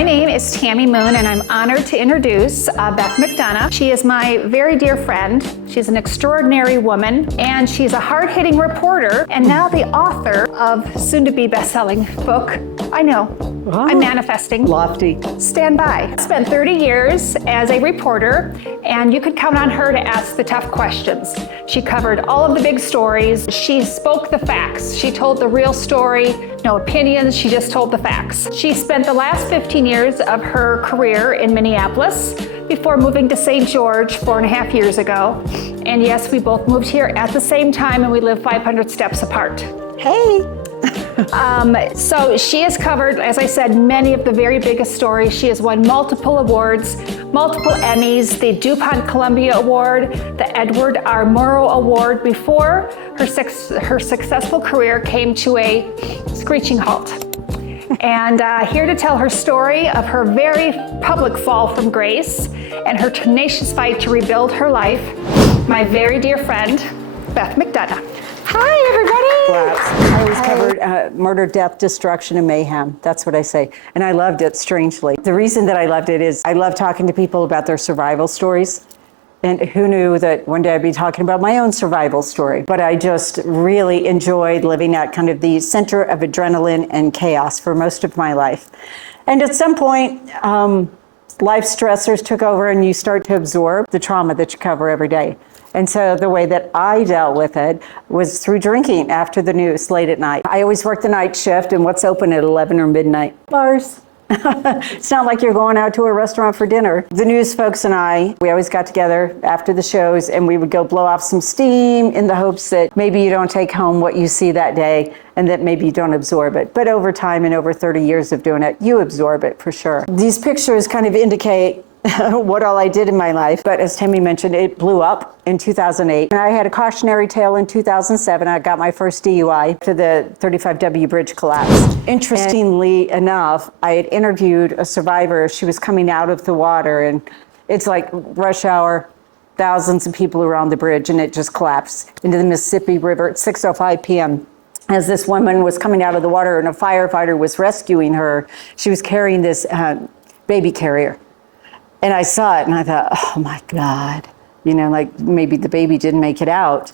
My name is Tammy Moon, and I'm honored to introduce Beth McDonough. She is my very dear friend. She's an extraordinary woman, and she's a hard-hitting reporter, and now the author of soon-to-be best-selling book. I know, I'm manifesting. Lofty. Stand by. Spent 30 years as a reporter, and you could count on her to ask the tough questions. She covered all of the big stories. She spoke the facts. She told the real story, no opinions, she just told the facts. She spent the last 15 years of her career in Minneapolis before moving to St. George 4.5 years ago. And yes, we both moved here at the same time, and we live 500 steps apart. Hey. So she has covered, as I said, many of the very biggest stories. She has won multiple awards, multiple Emmys, the DuPont Columbia Award, the Edward R. Murrow Award, before her successful career came to a screeching halt. And here to tell her story of her very public fall from grace and her tenacious fight to rebuild her life, my very dear friend, Beth McDonough. Hi, everybody. I always covered murder, death, destruction, and mayhem. That's what I say. And I loved it, strangely. The reason that I loved it is I love talking to people about their survival stories. And who knew that one day I'd be talking about my own survival story. But I just really enjoyed living at kind of the center of adrenaline and chaos for most of my life. And at some point, life stressors took over, and you start to absorb the trauma that you cover every day. And so the way that I dealt with it was through drinking after the news late at night. I always worked the night shift, and what's open at 11 or midnight? Bars. It's not like you're going out to a restaurant for dinner. The news folks and I, we always got together after the shows, and we would go blow off some steam in the hopes that maybe you don't take home what you see that day, and that maybe you don't absorb it. But over time, and over 30 years of doing it, you absorb it for sure. These pictures kind of indicate what all I did in my life. But as Tammy mentioned, it blew up in 2008. And I had a cautionary tale in 2007. I got my first DUI to the 35W bridge collapse. Interestingly enough, I had interviewed a survivor. She was coming out of the water, and it's like rush hour, thousands of people around the bridge, and it just collapsed into the Mississippi River at 6:05 p.m. As this woman was coming out of the water and a firefighter was rescuing her, she was carrying this baby carrier. And I saw it, and I thought, oh my God, you know, like maybe the baby didn't make it out.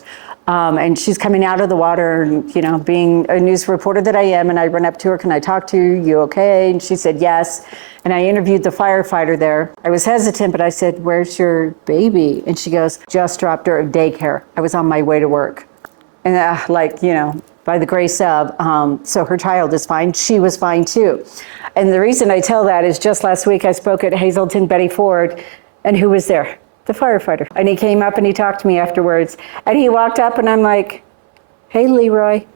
And she's coming out of the water, and, you know, being a news reporter that I am, and I run up to her, can I talk to you? You okay? And she said, yes. And I interviewed the firefighter there. I was hesitant, but I said, where's your baby? And she goes, just dropped her at daycare. I was on my way to work. And like, you know, by the grace of, so her child is fine. She was fine too. And the reason I tell that is just last week I spoke at Hazelton Betty Ford, and who was there? The firefighter. And he came up and he talked to me afterwards. And he walked up, and I'm like, hey, Leroy.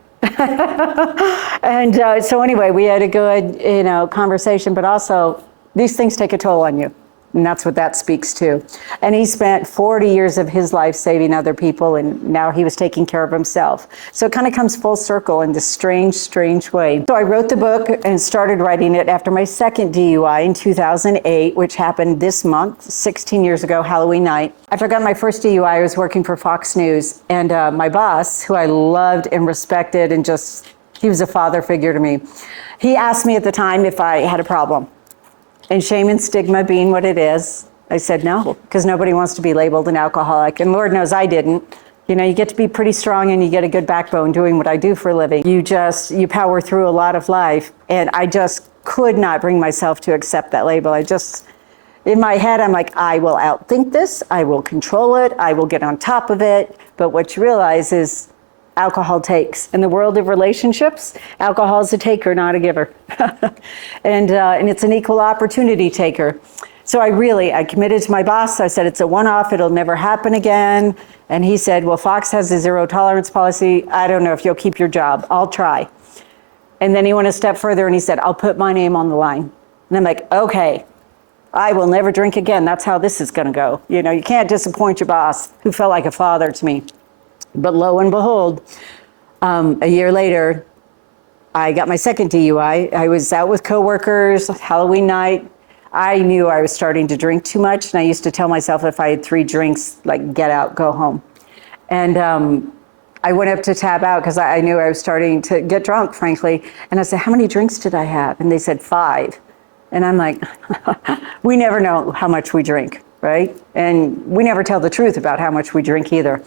And so anyway, we had a good, you know, conversation, but also these things take a toll on you. And that's what that speaks to. And he spent 40 years of his life saving other people, and now he was taking care of himself. So it kind of comes full circle in this strange, strange way. So I wrote the book and started writing it after my second DUI in 2008, which happened this month, 16 years ago, Halloween night. After I got my first DUI, I was working for Fox News, and my boss, who I loved and respected, and just, he was a father figure to me. He asked me at the time if I had a problem. And shame and stigma being what it is, I said no, because nobody wants to be labeled an alcoholic. And Lord knows I didn't. You know, you get to be pretty strong, and you get a good backbone doing what I do for a living. You power through a lot of life. And I just could not bring myself to accept that label. In my head, I'm like, I will outthink this. I will control it. I will get on top of it. But what you realize is alcohol takes. In the world of relationships, alcohol is a taker, not a giver. And it's an equal opportunity taker. So I committed to my boss. I said, it's a one-off, it'll never happen again. And he said, well, Fox has a zero tolerance policy. I don't know if you'll keep your job. I'll try. And then he went a step further, and he said, I'll put my name on the line. And I'm like, okay, I will never drink again. That's how this is gonna go. You know, you can't disappoint your boss, who felt like a father to me. But lo and behold, a year later, I got my second DUI. I was out with coworkers, Halloween night. I knew I was starting to drink too much, and I used to tell myself if I had 3 drinks, like, get out, go home. And I went up to tab out because I knew I was starting to get drunk, frankly. And I said, how many drinks did I have? And they said 5. And I'm like, we never know how much we drink, right? And we never tell the truth about how much we drink either.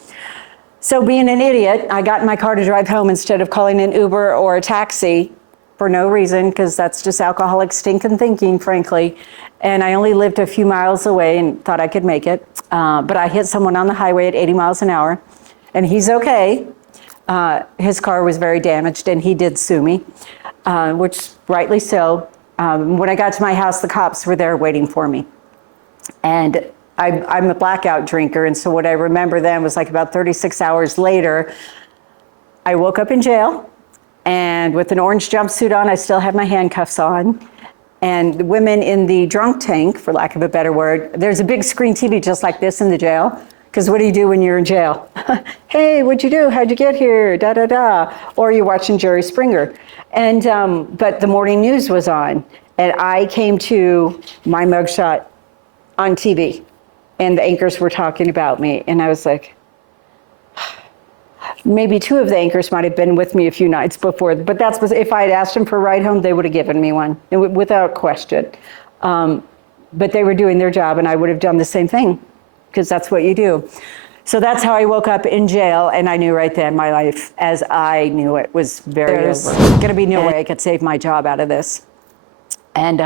So being an idiot, I got in my car to drive home instead of calling an Uber or a taxi for no reason, because that's just alcoholic stinking thinking, frankly. And I only lived a few miles away and thought I could make it. But I hit someone on the highway at 80 miles an hour, and he's okay. His car was very damaged, and he did sue me, which rightly so. When I got to my house, the cops were there waiting for me. And I'm a blackout drinker, and so what I remember then was like about 36 hours later, I woke up in jail, and with an orange jumpsuit on, I still had my handcuffs on. And the women in the drunk tank, for lack of a better word, there's a big screen TV just like this in the jail. Because what do you do when you're in jail? Hey, what'd you do? How'd you get here? Da, da, da. Or you're watching Jerry Springer. And, but the morning news was on. And I came to my mugshot on TV. And the anchors were talking about me. And I was like, maybe two of the anchors might have been with me a few nights before. But that's, if I had asked them for a ride home, they would have given me one, without question. But they were doing their job, and I would have done the same thing, because that's what you do. So that's how I woke up in jail, and I knew right then my life, as I knew it, was very over. There's gonna be no way I could save my job out of this. And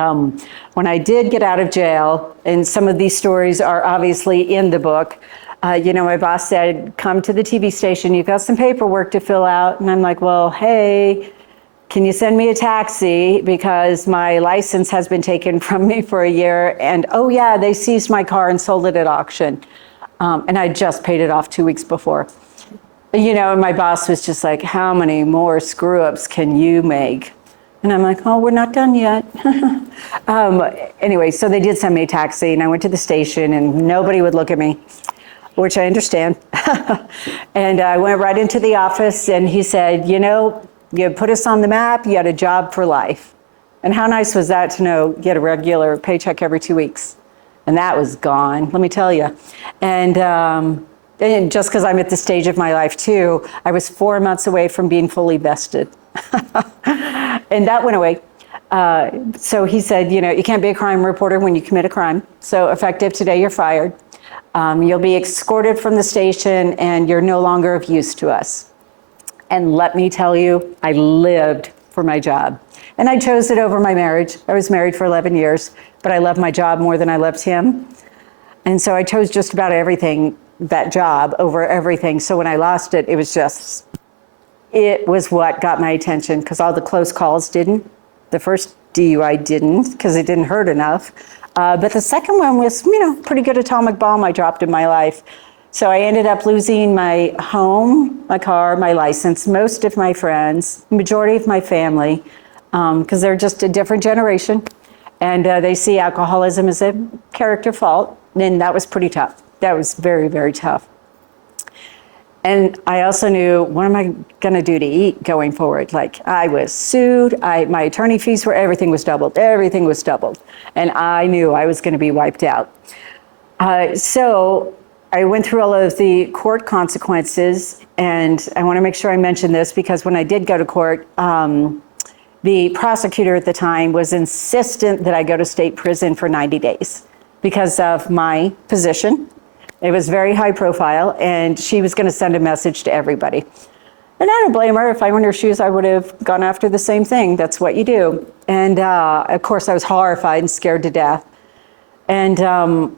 when I did get out of jail, and some of these stories are obviously in the book, my boss said, come to the TV station, you've got some paperwork to fill out. And I'm like, well, hey, can you send me a taxi? Because my license has been taken from me for a year. And oh yeah, they seized my car and sold it at auction. And I just paid it off 2 weeks before. And my boss was just like, how many more screw ups can you make? And I'm like, oh, we're not done yet. Anyway, so they did send me a taxi, and I went to the station, and nobody would look at me, which I understand. And I went right into the office, and he said, you put us on the map, you had a job for life. And how nice was that to know you get a regular paycheck every 2 weeks? And that was gone, let me tell you. And just because I'm at the stage of my life too, I was 4 months away from being fully vested. And that went away. So he said, you can't be a crime reporter when you commit a crime. So effective today, you're fired. You'll be escorted from the station, and you're no longer of use to us. And let me tell you, I lived for my job. And I chose it over my marriage. I was married for 11 years, but I loved my job more than I loved him. And so I chose just about everything, that job, over everything. So when I lost it, it was what got my attention, because all the close calls didn't. The first DUI didn't, because it didn't hurt enough. But the second one was, pretty good atomic bomb I dropped in my life. So I ended up losing my home, my car, my license, most of my friends, majority of my family, because they're just a different generation. And they see alcoholism as a character fault. And that was pretty tough. That was very, very tough. And I also knew, what am I going to do to eat going forward? Like, I was sued, my attorney fees everything was doubled. Everything was doubled. And I knew I was going to be wiped out. So I went through all of the court consequences, and I want to make sure I mention this, because when I did go to court, the prosecutor at the time was insistent that I go to state prison for 90 days because of my position. It was very high profile, and she was going to send a message to everybody. And I don't blame her. If I were in her shoes, I would have gone after the same thing. That's what you do. And of course, I was horrified and scared to death. And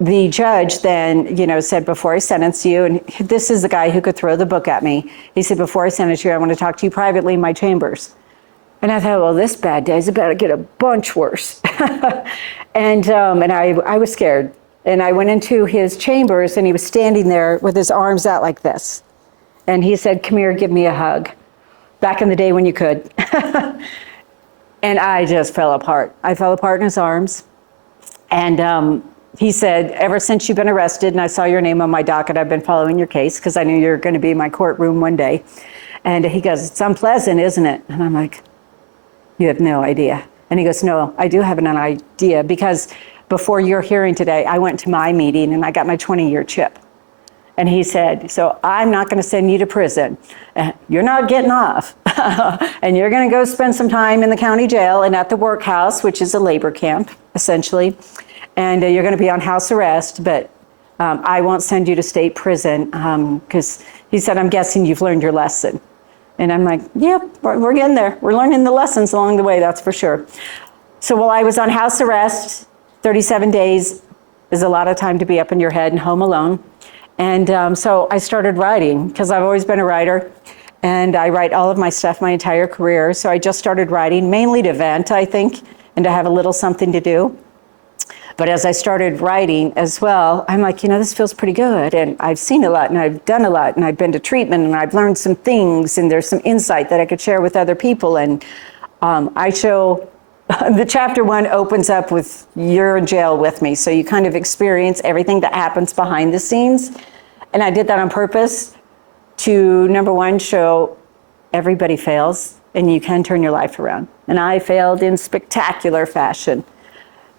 the judge then, said, before I sentence you, and this is the guy who could throw the book at me. He said, before I sentence you, I want to talk to you privately in my chambers. And I thought, well, this bad day is about to get a bunch worse. And I was scared. And I went into his chambers, and he was standing there with his arms out like this. And he said, come here, give me a hug. Back in the day when you could. And I just fell apart. I fell apart in his arms. And he said, ever since you've been arrested and I saw your name on my docket, I've been following your case because I knew you were going to be in my courtroom one day. And he goes, it's unpleasant, isn't it? And I'm like, you have no idea. And he goes, no, I do have an idea, because before your hearing today, I went to my meeting and I got my 20-year chip. And he said, so I'm not going to send you to prison. You're not getting off. And you're going to go spend some time in the county jail and at the workhouse, which is a labor camp, essentially. And you're going to be on house arrest, but I won't send you to state prison, because he said, I'm guessing you've learned your lesson. And I'm like, yep, we're getting there. We're learning the lessons along the way, that's for sure. So while I was on house arrest, 37 days is a lot of time to be up in your head and home alone. And so I started writing, because I've always been a writer. And I write all of my stuff my entire career. So I just started writing, mainly to vent, I think, and to have a little something to do. But as I started writing as well, I'm like, this feels pretty good. And I've seen a lot, and I've done a lot, and I've been to treatment, and I've learned some things, and there's some insight that I could share with other people. And I show, the chapter 1 opens up with, you're in jail with me. So you kind of experience everything that happens behind the scenes. And I did that on purpose to, number 1, show everybody fails, and you can turn your life around. And I failed in spectacular fashion.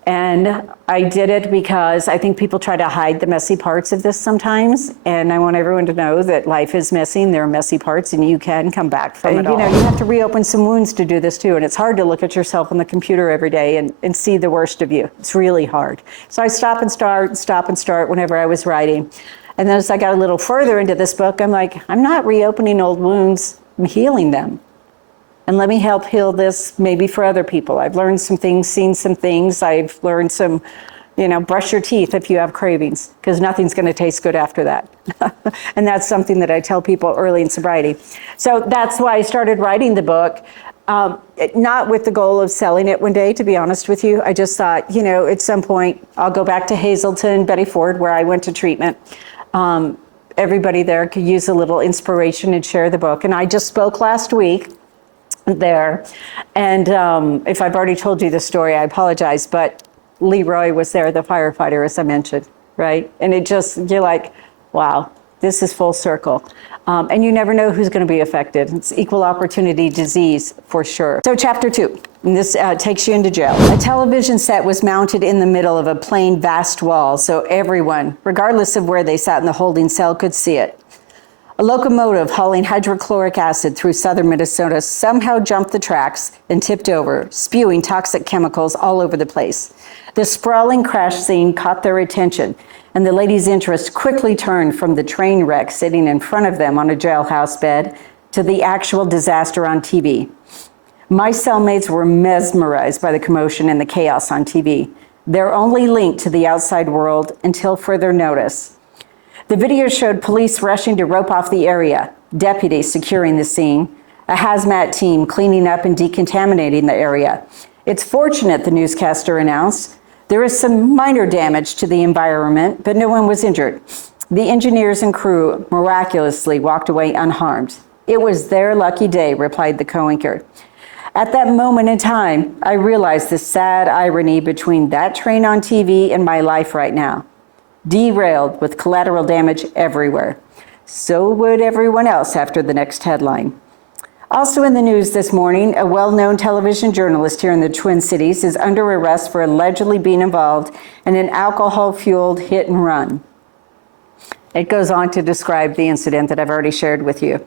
And I did it because I think people try to hide the messy parts of this sometimes. And I want everyone to know that life is messy, and there are messy parts, and you can come back from it all. You have to reopen some wounds to do this too. And it's hard to look at yourself on the computer every day and see the worst of you. It's really hard. So I stop and start whenever I was writing. And then as I got a little further into this book, I'm like, I'm not reopening old wounds, I'm healing them. And let me help heal this maybe for other people. I've learned some things, seen some things. I've learned some, brush your teeth if you have cravings, because nothing's going to taste good after that. And that's something that I tell people early in sobriety. So that's why I started writing the book, not with the goal of selling it one day, to be honest with you. I just thought, at some point, I'll go back to Hazleton, Betty Ford, where I went to treatment. Everybody there could use a little inspiration and share the book. And I just spoke last week there. And if I've already told you the story, I apologize, but Leroy was there, the firefighter, as I mentioned, right? And you're like, wow, this is full circle. And you never know who's going to be affected. It's equal opportunity disease for sure. So chapter 2, and this takes you into jail. A television set was mounted in the middle of a plain, vast wall, so everyone, regardless of where they sat in the holding cell, could see it. A locomotive hauling hydrochloric acid through southern Minnesota somehow jumped the tracks and tipped over, spewing toxic chemicals all over the place. The sprawling crash scene caught their attention, and the ladies' interest quickly turned from the train wreck sitting in front of them on a jailhouse bed to the actual disaster on TV. My cellmates were mesmerized by the commotion and the chaos on TV, their only link to the outside world until further notice. The video showed police rushing to rope off the area, deputies securing the scene, a hazmat team cleaning up and decontaminating the area. It's fortunate, the newscaster announced. There is some minor damage to the environment, but no one was injured. The engineers and crew miraculously walked away unharmed. It was their lucky day, replied the co-anchor. At that moment in time, I realized the sad irony between that train on TV and my life right now. Derailed with collateral damage everywhere. So would everyone else after the next headline. Also in the news this morning, a well-known television journalist here in the Twin Cities is under arrest for allegedly being involved in an alcohol-fueled hit and run. It goes on to describe the incident that I've already shared with you.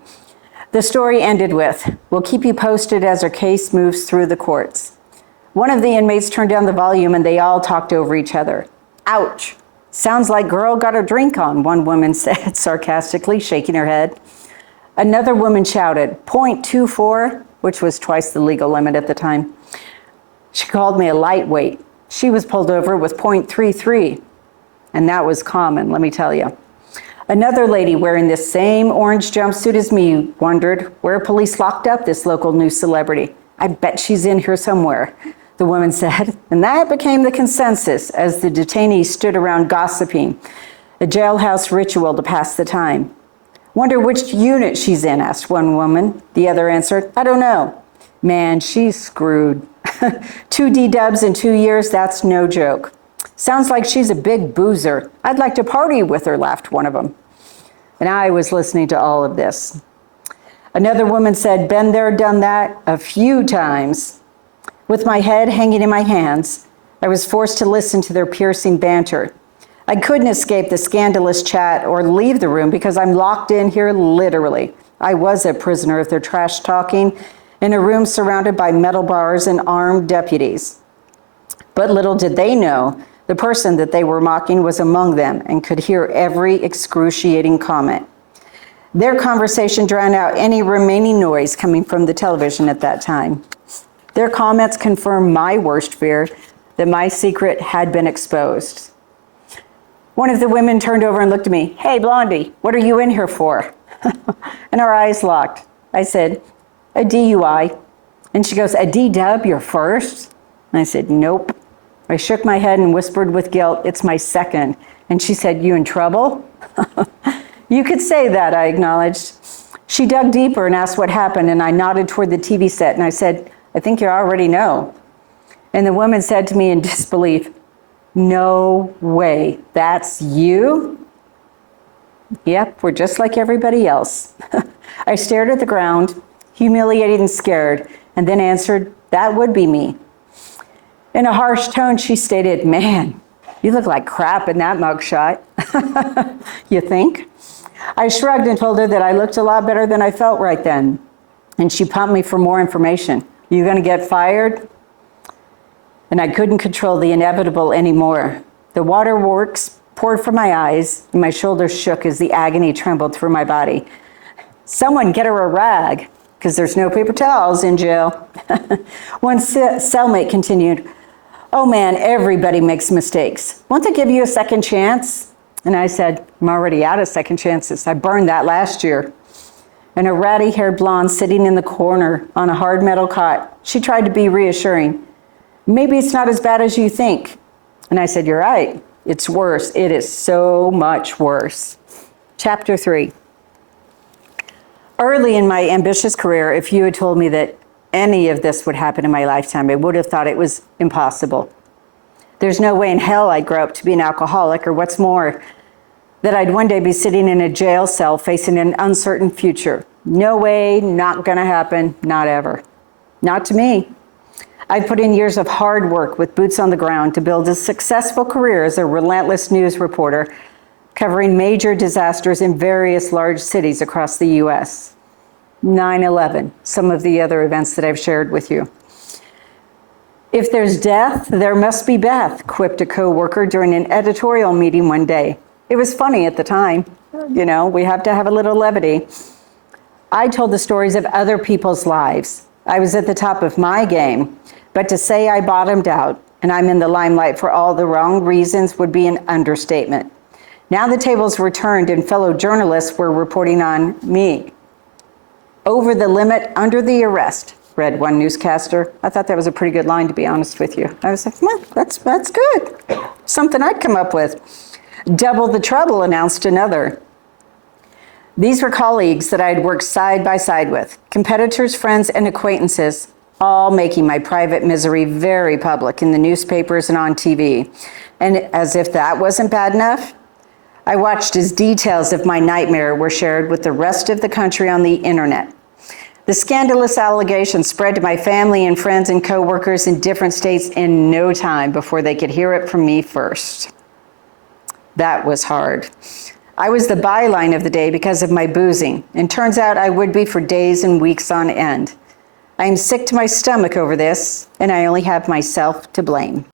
The story ended with, "We'll keep you posted as our case moves through the courts." One of the inmates turned down the volume and they all talked over each other. Ouch. Sounds like girl got her drink on, one woman said sarcastically, shaking her head. Another woman shouted, .24, which was twice the legal limit at the time. She called me a lightweight. She was pulled over with .33, and that was common, let me tell you. Another lady wearing this same orange jumpsuit as me wondered where police locked up this local news celebrity. I bet she's in here somewhere, the woman said, and that became the consensus as the detainees stood around gossiping, a jailhouse ritual to pass the time. Wonder which unit she's in, asked one woman. The other answered, I don't know. Man, she's screwed. 2 D-dubs in 2 years, that's no joke. Sounds like she's a big boozer. I'd like to party with her, laughed one of them. And I was listening to all of this. Another woman said, been there, done that a few times. With my head hanging in my hands, I was forced to listen to their piercing banter. I couldn't escape the scandalous chat or leave the room because I'm locked in here literally. I was a prisoner of their trash talking in a room surrounded by metal bars and armed deputies. But little did they know, the person that they were mocking was among them and could hear every excruciating comment. Their conversation drowned out any remaining noise coming from the television at that time. Their comments confirmed my worst fear, that my secret had been exposed. One of the women turned over and looked at me. "Hey, Blondie, what are you in here for?" And our eyes locked. I said, "A DUI." And she goes, "A D-dub, your first?" And I said, "Nope." I shook my head and whispered with guilt, "It's my second." And she said, "You in trouble?" "You could say that," I acknowledged. She dug deeper and asked what happened, and I nodded toward the TV set and I said, "I think you already know." And the woman said to me in disbelief, "No way, that's you?" "Yep, we're just like everybody else." I stared at the ground, humiliated and scared, and then answered, "That would be me." In a harsh tone, she stated, "Man, you look like crap in that mugshot." "You think?" I shrugged and told her that I looked a lot better than I felt right then. And she pumped me for more information. "You gonna get fired?" And I couldn't control the inevitable anymore. The waterworks poured from my eyes, and my shoulders shook as the agony trembled through my body. "Someone get her a rag, because there's no paper towels in jail." One cellmate continued, "Oh man, everybody makes mistakes. Won't they give you a second chance?" And I said, "I'm already out of second chances. I burned that last year." And a ratty-haired blonde sitting in the corner on a hard metal cot, she tried to be reassuring. "Maybe it's not as bad as you think." And I said, "You're right. It's worse. It is so much worse." Chapter 3. Early in my ambitious career, if you had told me that any of this would happen in my lifetime, I would have thought it was impossible. There's no way in hell I'd grow up to be an alcoholic, or what's more, that I'd one day be sitting in a jail cell facing an uncertain future. No way, not gonna happen, not ever. Not to me. I put in years of hard work with boots on the ground to build a successful career as a relentless news reporter, covering major disasters in various large cities across the US. 9/11, some of the other events that I've shared with you. "If there's death, there must be Beth," quipped a coworker during an editorial meeting one day. It was funny at the time. You know, we have to have a little levity. I told the stories of other people's lives. I was at the top of my game, but to say I bottomed out and I'm in the limelight for all the wrong reasons would be an understatement. Now the tables were turned and fellow journalists were reporting on me. "Over the limit, under the arrest," read one newscaster. I thought that was a pretty good line, to be honest with you. I was like, well, that's good. Something I'd come up with. "Double the trouble," announced another. These were colleagues that I had worked side by side with, competitors, friends, and acquaintances, all making my private misery very public in the newspapers and on TV. And as if that wasn't bad enough, I watched as details of my nightmare were shared with the rest of the country on the internet. The scandalous allegations spread to my family and friends and coworkers in different states in no time before they could hear it from me first. That was hard. I was the byline of the day because of my boozing, and turns out I would be for days and weeks on end. I am sick to my stomach over this, and I only have myself to blame.